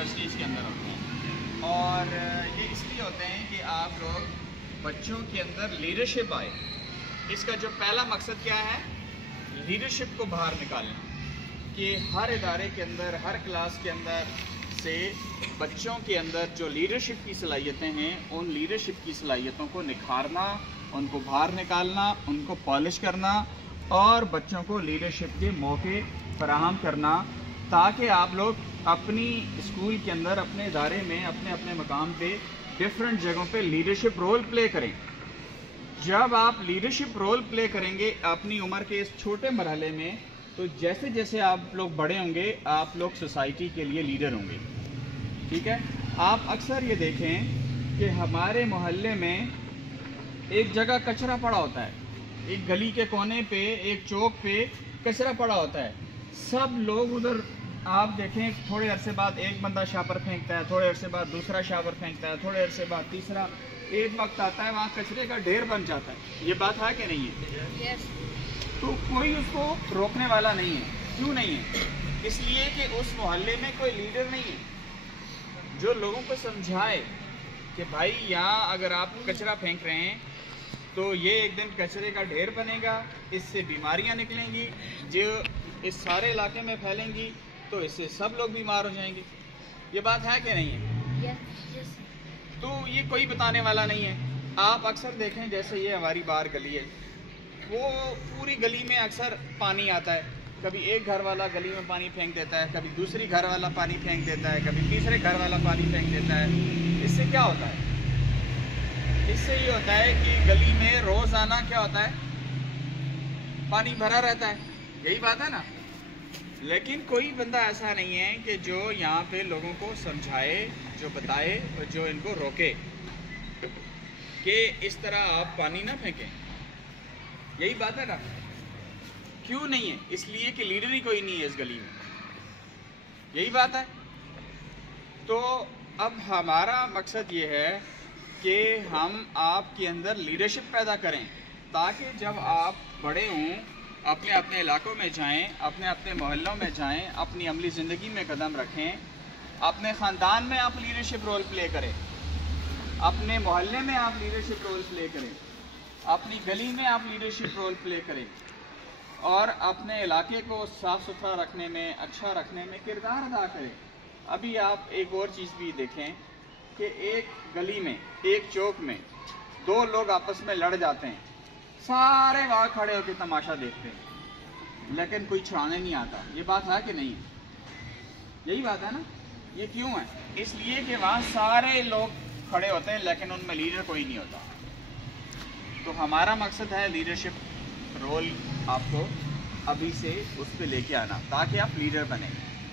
Universities کے اندر ہوتے ہیں، اور یہ اس لیے ہوتے ہیں کہ آپ لوگ بچوں کے اندر لیڈرشپ آئے۔ اس کا جو پہلا مقصد کیا ہے؟ لیڈرشپ کو باہر نکالنا، کہ ہر ادارے کے اندر، ہر کلاس کے اندر سے بچوں کے اندر جو لیڈرشپ کی صلاحیتیں ہیں، ان لیڈرشپ کی صلاحیتوں کو نکھارنا، ان کو باہر نکالنا، ان کو پالش کرنا اور بچوں کو لیڈرشپ کے موقع فراہم کرنا، تاکہ آپ لوگ اپنی اسکول کے اندر، اپنے ادارے میں، اپنے اپنے مقام پہ ڈفرینٹ جگہوں پہ لیڈرشپ رول پلے کریں۔ جب آپ لیڈرشپ رول پلے کریں گے اپنی عمر کے اس چھوٹے مرحلے میں، تو جیسے جیسے آپ لوگ بڑے ہوں گے آپ لوگ سوسائٹی کے لیے لیڈر ہوں گے، ٹھیک ہے؟ آپ اکثر یہ دیکھیں کہ ہمارے محلے میں ایک جگہ کچرا پڑا ہوتا ہے، ایک گلی کے کونے پہ، ایک چوک پہ کچرا پڑا ہوتا ہے، سب لوگ ادھر، آپ دیکھیں تھوڑے عرصے بعد ایک بندہ شاپر پھینکتا ہے، تھوڑے عرصے بعد دوسرا شاپر پھینکتا ہے، تھوڑے عرصے بعد تیسرا، ایک وقت آتا ہے وہاں کچرے کا ڈھیر بن جاتا ہے۔ یہ بات ہے کہ نہیں ہے؟ تو کوئی اس کو روکنے والا نہیں ہے۔ کیوں نہیں ہے؟ اس لیے کہ اس محلے میں کوئی لیڈر نہیں ہے جو لوگوں کو سمجھائے کہ بھائی یہاں اگر آپ کچرا پھینک رہے ہیں تو یہ ایک دن کچرے کا ڈھیر بنے گا، اس سے بیماریاں نکلیں گی جو اس سارے علاقے میں پھیلیں گی، تو اس سے سب لوگ بیمار ہو جائیں گے۔ یہ بات ہے کہ نہیں ہے؟ تو یہ کوئی بتانے والا نہیں ہے۔ آپ اکثر دیکھیں جیسے یہ ہماری باہر گلی ہے، وہ پوری گلی میں اکثر پانی آتا ہے، کبھی ایک گھر والا گلی میں پانی پھینک دیتا ہے، کبھی دوسری گھر والا پانی پھینک دیتا ہے، کبھی تیسرے گھر والا پانی پھینک دیتا ہے۔ اس سے کیا ہوتا ہے؟ اس سے یہ ہوتا ہے کہ گلی میں روزانہ کیا ہوتا ہے؟ پانی بھرا رہتا ہے، یہی بات ہے نا؟ لیکن کوئی بندہ ایسا نہیں ہے کہ جو یہاں پہ لوگوں کو سمجھائے، جو بتائے اور جو ان کو روکے کہ اس طرح آپ پانی نہ پھینکیں۔ یہی بات ہے نا؟ کیوں نہیں ہے؟ اس لیے کہ لیڈر ہی کوئی نہیں ہے اس گلی میں، یہی بات ہے۔ تو اب ہمارا مقصد یہ ہے کہ ہم آپ کے اندر لیڈرشپ پیدا کریں، تاکہ جب آپ بڑے ہوں، اپنے اپنے علاقوں میں جائیں، اپنے اپنے محلوں میں جائیں، اپنی عملی زندگی میں قدم رکھیں، اپنے خاندان میں آپ لیڈرشپ رول پلے کریں، اپنے محلے میں آپ لیڈرشپ رول پلے کریں، اپنی گلی میں آپ لیڈرشپ رول پلے کریں، اور اپنے علاقے کو صاف ستھرا رکھنے میں، اچھا رکھنے میں کردار ادا کریں۔ ابھی آپ ایک اور چیز بھی دیکھیں کہ ایک گلی میں، ایک چوک میں دو لوگ آپس میں لڑ جاتے ہیں، سارے وہاں کھڑے ہو کے تماشا دیکھتے ہیں، لیکن کوئی چھڑانے نہیں آتا۔ یہ بات ہے کہ نہیں؟ یہی بات ہے نا؟ یہ کیوں ہے؟ اس لیے کہ وہاں سارے لوگ کھڑے ہوتے ہیں لیکن ان میں لیڈر کوئی نہیں ہوتا۔ تو ہمارا مقصد ہے لیڈرشپ رول آپ کو ابھی سے اس پہ لے کے آنا، تاکہ آپ لیڈر بنیں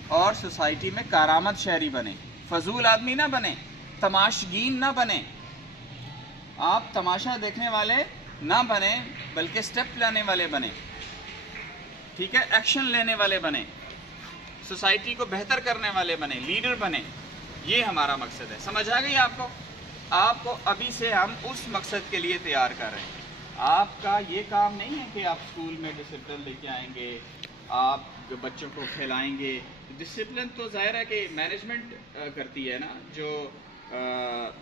اور سوسائٹی میں کارآمد شہری بنیں، فضول آدمی نہ بنیں، تماشگین نہ بنیں۔ آپ تماشا دیکھنے والے نہ بنیں بلکہ سٹیپ لینے والے بنیں، ٹھیک ہے؟ ایکشن لینے والے بنیں، سوسائٹی کو بہتر کرنے والے بنیں، لیڈر بنیں۔ یہ ہمارا مقصد ہے۔ سمجھ آ گئی آپ کو؟ آپ کو ابھی سے ہم اس مقصد کے لیے تیار کر رہے ہیں۔ آپ کا یہ کام نہیں ہے کہ آپ اسکول میں ڈسپلن لے کے آئیں گے، آپ بچوں کو کھلائیں گے۔ ڈسپلن تو ظاہر ہے کہ مینجمنٹ کرتی ہے نا، جو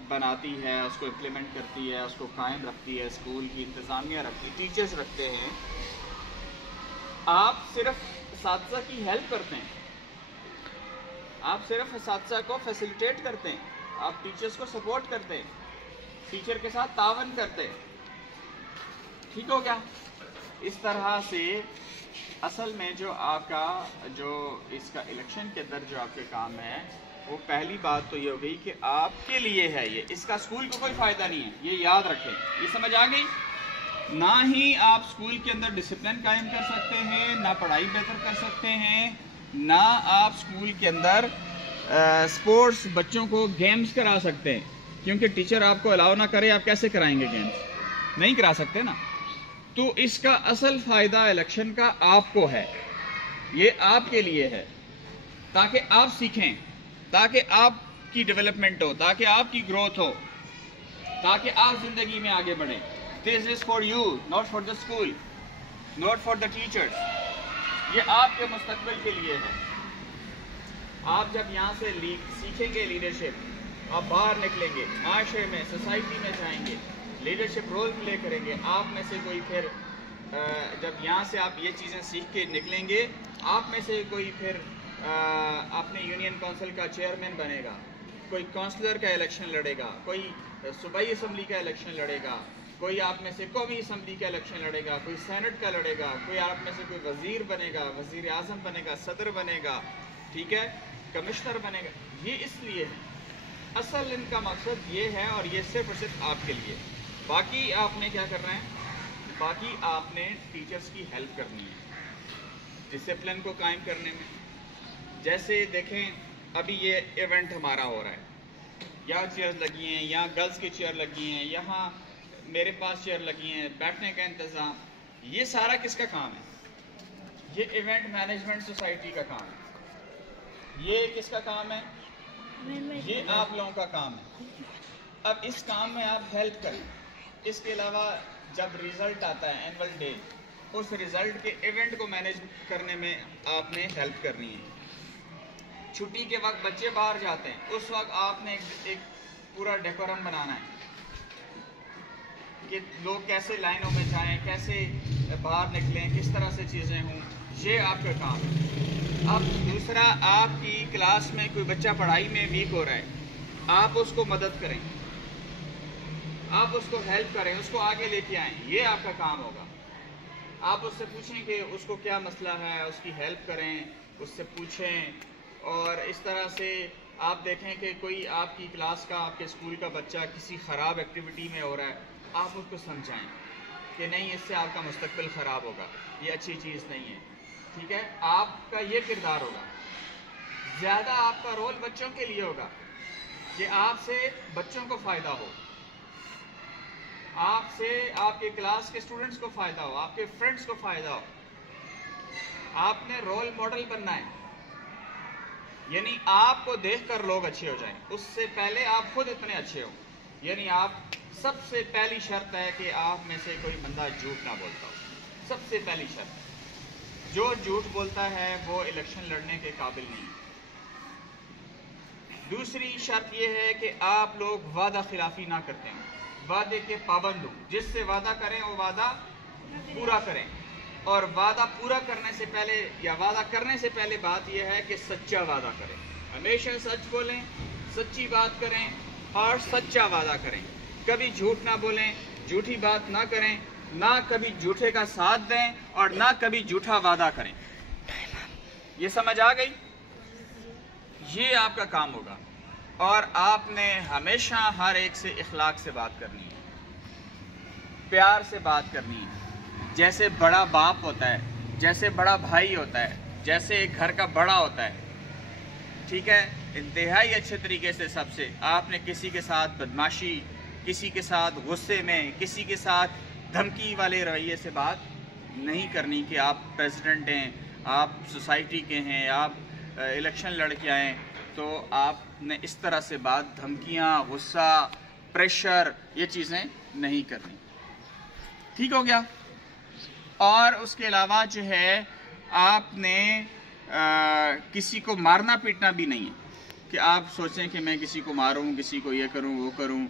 بناتی ہے، اس کو امپلیمنٹ کرتی ہے، اس کو قائم رکھتی ہے، اسکول کی انتظامیہ رکھتی ہے، ٹیچرز رکھتے ہیں۔ آپ صرف اساتذہ کی ہیلپ کرتے ہیں، آپ صرف اساتذہ کو فیسیلیٹیٹ کرتے ہیں، آپ ٹیچرز کو سپورٹ کرتے ہیں، ٹیچر کے ساتھ تعاون کرتے ہیں۔ ٹھیک ہو گیا؟ اس طرح سے اصل میں جو آپ کا جو اس کا الیکشن کے اندر جو آپ کے کام ہے، وہ پہلی بات تو یہ ہو گئی کہ آپ کے لیے ہے یہ، اس کا اسکول کو کوئی فائدہ نہیں ہے، یہ یاد رکھیں۔ یہ سمجھ آ گئی؟ نہ ہی آپ اسکول کے اندر ڈسپلن قائم کر سکتے ہیں، نہ پڑھائی بہتر کر سکتے ہیں، نہ آپ اسکول کے اندر سپورٹس بچوں کو گیمز کرا سکتے ہیں، کیونکہ ٹیچر آپ کو الاؤ نہ کرے، آپ کیسے کرائیں گے گیمز؟ نہیں کرا سکتے نا۔ تو اس کا اصل فائدہ الیکشن کا آپ کو ہے، یہ آپ کے لیے ہے، تاکہ آپ سیکھیں، تاکہ آپ کی ڈیولپمنٹ ہو، تاکہ آپ کی گروتھ ہو، تاکہ آپ زندگی میں آگے بڑھیں۔ This is for you, not for the school, not for the teachers. یہ آپ کے مستقبل کے لیے ہے۔ آپ جب یہاں سے سیکھیں گے لیڈرشپ، آپ باہر نکلیں گے، معاشرے میں، سوسائٹی میں جائیں گے، لیڈرشپ رول پلے کریں گے. آپ میں سے کوئی پھر جب یہاں سے آپ یہ چیزیں سیکھ کے نکلیں گے، آپ میں سے کوئی پھر اپنے یونین کونسل کا چیئرمین بنے گا، کوئی کونسلر کا الیکشن لڑے گا، کوئی صوبائی اسمبلی کا الیکشن لڑے گا، کوئی آپ میں سے قومی اسمبلی کا الیکشن لڑے گا، کوئی سینٹ کا لڑے گا، کوئی آپ میں سے کوئی وزیر بنے گا، وزیر اعظم بنے گا، صدر بنے گا، ٹھیک ہے، کمشنر بنے گا. یہ اس لیے ہے، اصل ان کا مقصد یہ ہے، اور یہ صرف اور صرف آپ کے لیے. باقی آپ نے کیا کرنا ہے؟ باقی آپ نے ٹیچرز کی ہیلپ کرنی ہے ڈسپلن کو قائم کرنے میں. جیسے دیکھیں ابھی یہ ایونٹ ہمارا ہو رہا ہے، یہاں چیئر لگی ہیں، یہاں گرلز کی چیئر لگی ہیں، یہاں میرے پاس چیئر لگی ہیں، بیٹھنے کا انتظام، یہ سارا کس کا کام ہے؟ یہ ایونٹ مینجمنٹ سوسائٹی کا کام ہے. یہ کس کا کام ہے؟ یہ آپ لوگوں کا کام ہے. اب اس کام میں آپ ہیلپ کریں. اس کے علاوہ جب ریزلٹ آتا ہے اینول ڈے، اس ریزلٹ کے ایونٹ کو مینیج کرنے میں آپ نے ہیلپ کرنی ہے. چھٹی کے وقت بچے باہر جاتے ہیں، اس وقت آپ نے ایک پورا ڈیکورم بنانا ہے کہ لوگ کیسے لائنوں میں جائیں، کیسے باہر نکلیں، کس طرح سے چیزیں ہوں. یہ آپ کا کام ہے. اب دوسرا، آپ کی کلاس میں کوئی بچہ پڑھائی میں ویک ہو رہا ہے، آپ اس کو مدد کریں، آپ اس کو ہیلپ کریں، اس کو آگے لے کے آئیں. یہ آپ کا کام ہوگا. آپ اس سے پوچھیں کہ اس کو کیا مسئلہ ہے، اس کی ہیلپ کریں، اس سے پوچھیں. اور اس طرح سے آپ دیکھیں کہ کوئی آپ کی کلاس کا، آپ کے اسکول کا بچہ کسی خراب ایکٹیویٹی میں ہو رہا ہے، آپ اس کو سمجھائیں کہ نہیں، اس سے آپ کا مستقبل خراب ہوگا، یہ اچھی چیز نہیں ہے. ٹھیک ہے، آپ کا یہ کردار ہوگا. زیادہ آپ کا رول بچوں کے لیے ہوگا کہ آپ سے بچوں کو فائدہ ہو، آپ سے آپ کے کلاس کے اسٹوڈنٹس کو فائدہ ہو، آپ کے فرینڈس کو فائدہ ہو. آپ نے رول ماڈل بننا ہے، یعنی آپ کو دیکھ کر لوگ اچھے ہو جائیں. اس سے پہلے آپ خود اتنے اچھے ہوں. یعنی آپ، سب سے پہلی شرط ہے کہ آپ میں سے کوئی بندہ جھوٹ نہ بولتا ہو. سب سے پہلی شرط، جو جھوٹ بولتا ہے وہ الیکشن لڑنے کے قابل نہیں. دوسری شرط یہ ہے کہ آپ لوگ وعدہ خلافی نہ کرتے ہیں، وعدے کے پابند ہوں. جس سے وعدہ کریں وہ وعدہ پورا کریں. اور وعدہ پورا کرنے سے پہلے، یا وعدہ کرنے سے پہلے بات یہ ہے کہ سچا وعدہ کریں. ہمیشہ سچ بولیں، سچی بات کریں اور سچا وعدہ کریں. کبھی جھوٹ نہ بولیں، جھوٹی بات نہ کریں، نہ کبھی جھوٹے کا ساتھ دیں اور نہ کبھی جھوٹا وعدہ کریں. یہ سمجھ آ گئی؟ یہ آپ کا کام ہوگا. اور آپ نے ہمیشہ ہر ایک سے اخلاق سے بات کرنی ہے، پیار سے بات کرنی ہے. جیسے بڑا باپ ہوتا ہے، جیسے بڑا بھائی ہوتا ہے، جیسے ایک گھر کا بڑا ہوتا ہے. ٹھیک ہے، انتہائی اچھے طریقے سے سب سے. آپ نے کسی کے ساتھ بدماشی، کسی کے ساتھ غصے میں، کسی کے ساتھ دھمکی والے رویے سے بات نہیں کرنی کہ آپ پریزیڈنٹ ہیں، آپ سوسائٹی کے ہیں، آپ الیکشن لڑ کے آئیں تو آپ نے اس طرح سے بات، دھمکیاں، غصہ، پریشر، یہ چیزیں نہیں کرنی. ٹھیک ہو گیا؟ اور اس کے علاوہ جو ہے آپ نے کسی کو مارنا پیٹنا بھی نہیں ہے کہ آپ سوچیں کہ میں کسی کو ماروں، کسی کو یہ کروں وہ کروں.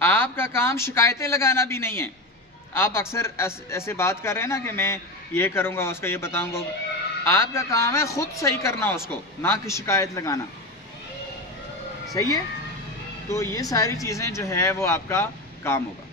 آپ کا کام شکایتیں لگانا بھی نہیں ہے. آپ اکثر ایسے بات کر رہے ہیں نا کہ میں یہ کروں گا، اس کا یہ بتاؤں گا. آپ کا کام ہے خود صحیح کرنا اس کو، نہ کہ شکایت لگانا. صحیح ہے؟ تو یہ ساری چیزیں جو ہے وہ آپ کا کام ہوگا.